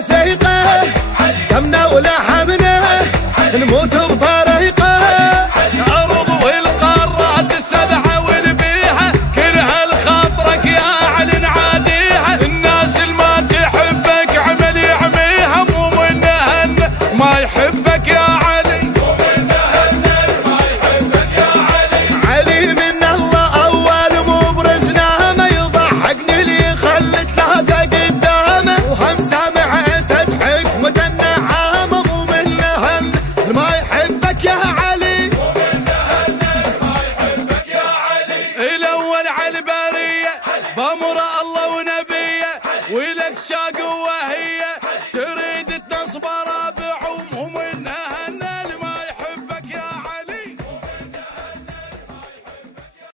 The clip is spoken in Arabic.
وثيقه دمنا ولحمنا نموت بطريقه. الأرض والقارات السبعة والبيحة كلها لخاطرك يا علي نعاديها. الناس اللي ما تحبك عمل يعميها مو منها ما يحبك يا علي. مو منها ما يحبك يا علي. علي من الله أول مو برزناه ما يضحكني لي خلت ثلاثة قدامه وهم سامع أسد حكمة النعامة مو منها ما يحبك يا علي. مو منها ما يحبك يا علي. الأول على البرية بأمر الله ونبيه ولك شاق وهي تريد تنصبر